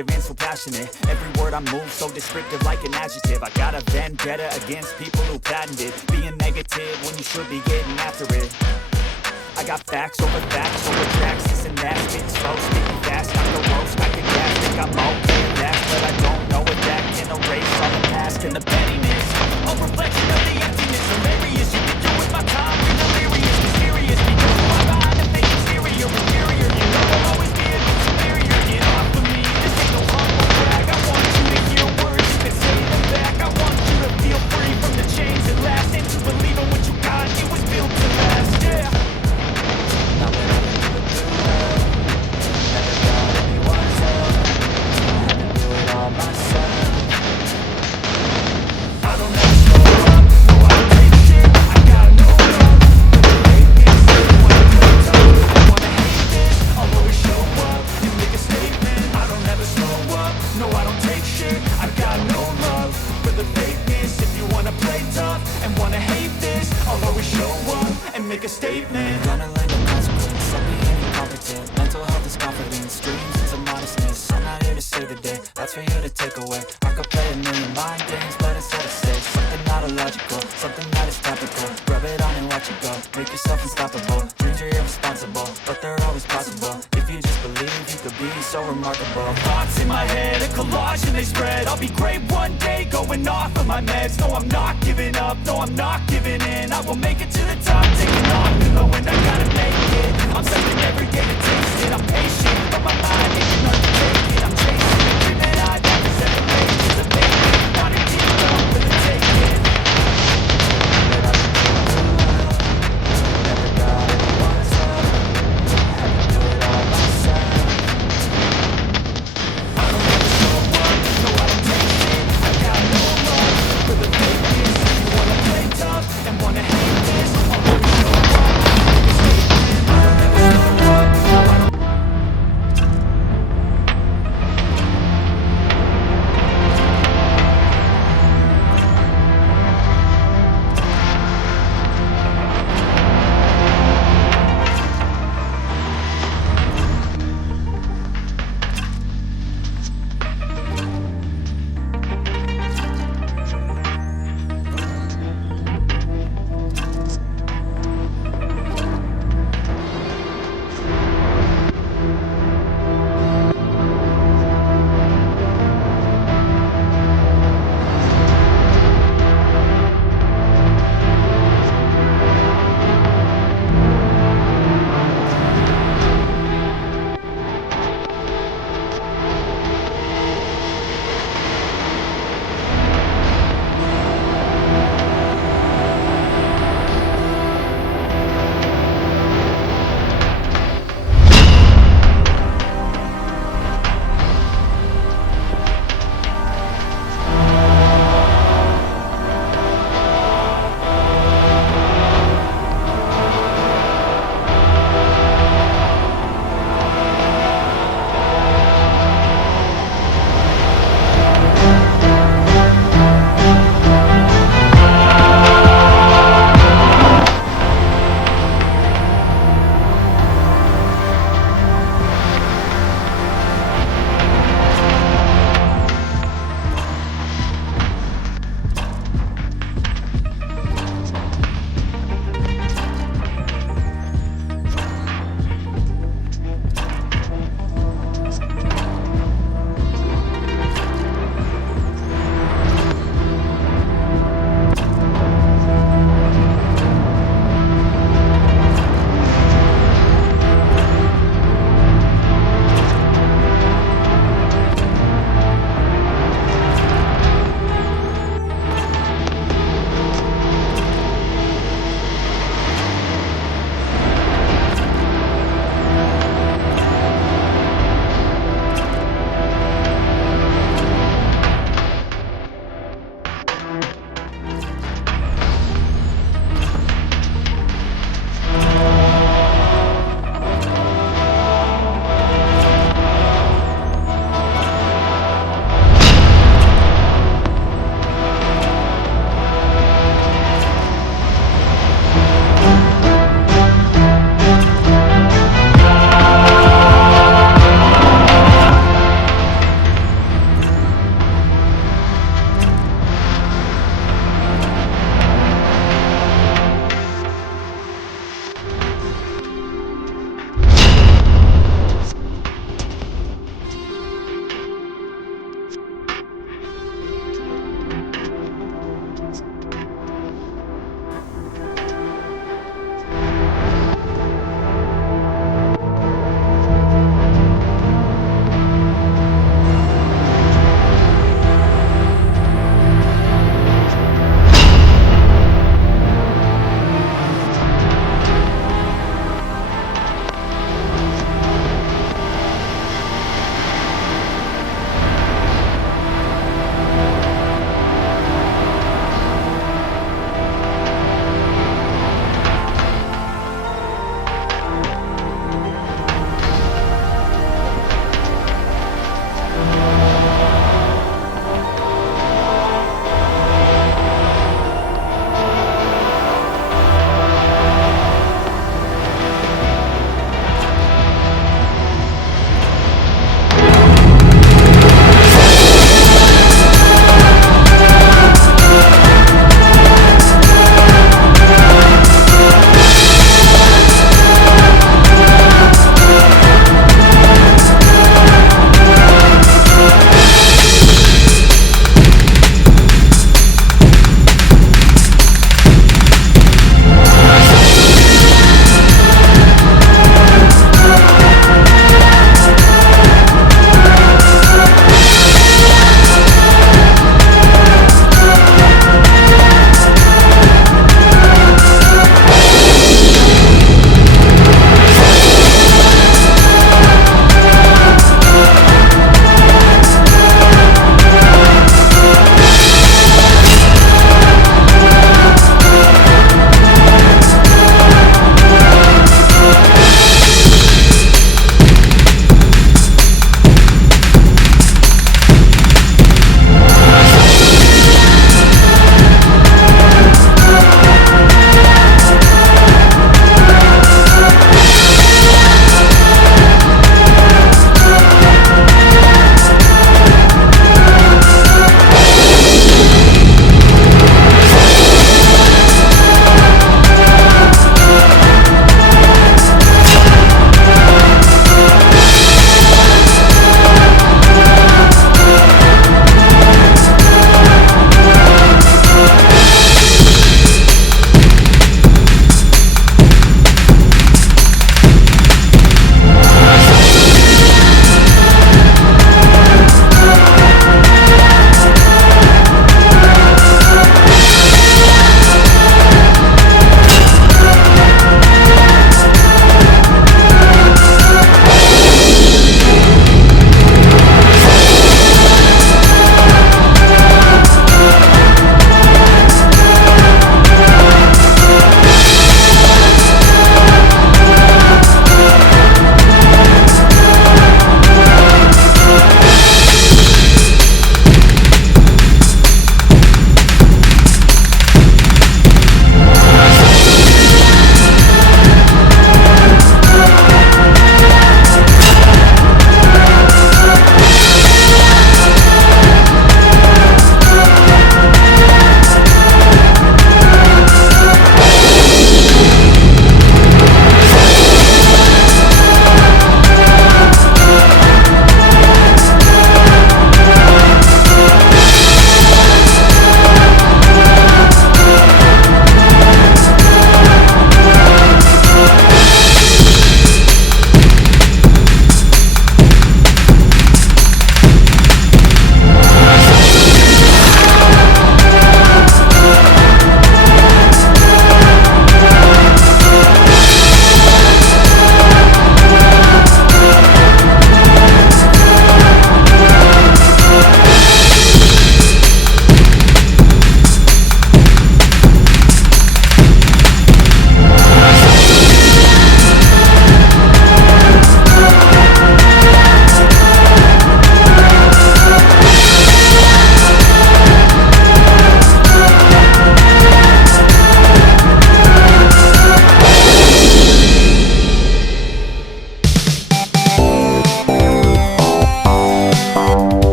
active and so passionate. Every word I move so descriptive like an adjective. I got a vendetta against people who patented being negative when you should be getting after it. I got facts over tracks, this and that. Spitting slow, speaking fast, I'm the roast, I can gas. Think I'm okay at last, but I don't know if that can erase all the past. And the pettiness, a reflection of the emptiness. Hilarious, you can do with my time, you're delirious, mysterious. Because you are behind the fake exterior, inferior. You know I'll always be a bit superior. Get off of me, this ain't no humble brag. I want you to hear words, you can say them back. I want you to feel free from the chains that last, and to believe in what you got, it was built to last, yeah. Make a statement. Gonna learn the consequence. I'll be incompetent. Mental health is confidence. Dreams into modestness. I'm not here to save the day. That's for you to take away. I could play a million mind games, but instead of say something not illogical, something that is topical. Rub it on and watch it go. Make yourself unstoppable. Dreams are irresponsible, but they're always possible. If you just believe, you could be so remarkable. Thoughts in my head, a collage and they spread. I'll be great one day, going off of my meds. No, I'm not giving up. No, I'm not giving in. I will make it to the top. Taking off, knowing I gotta make it. I'm something every day to taste it. I'm patient, but my mind ain't undertaken.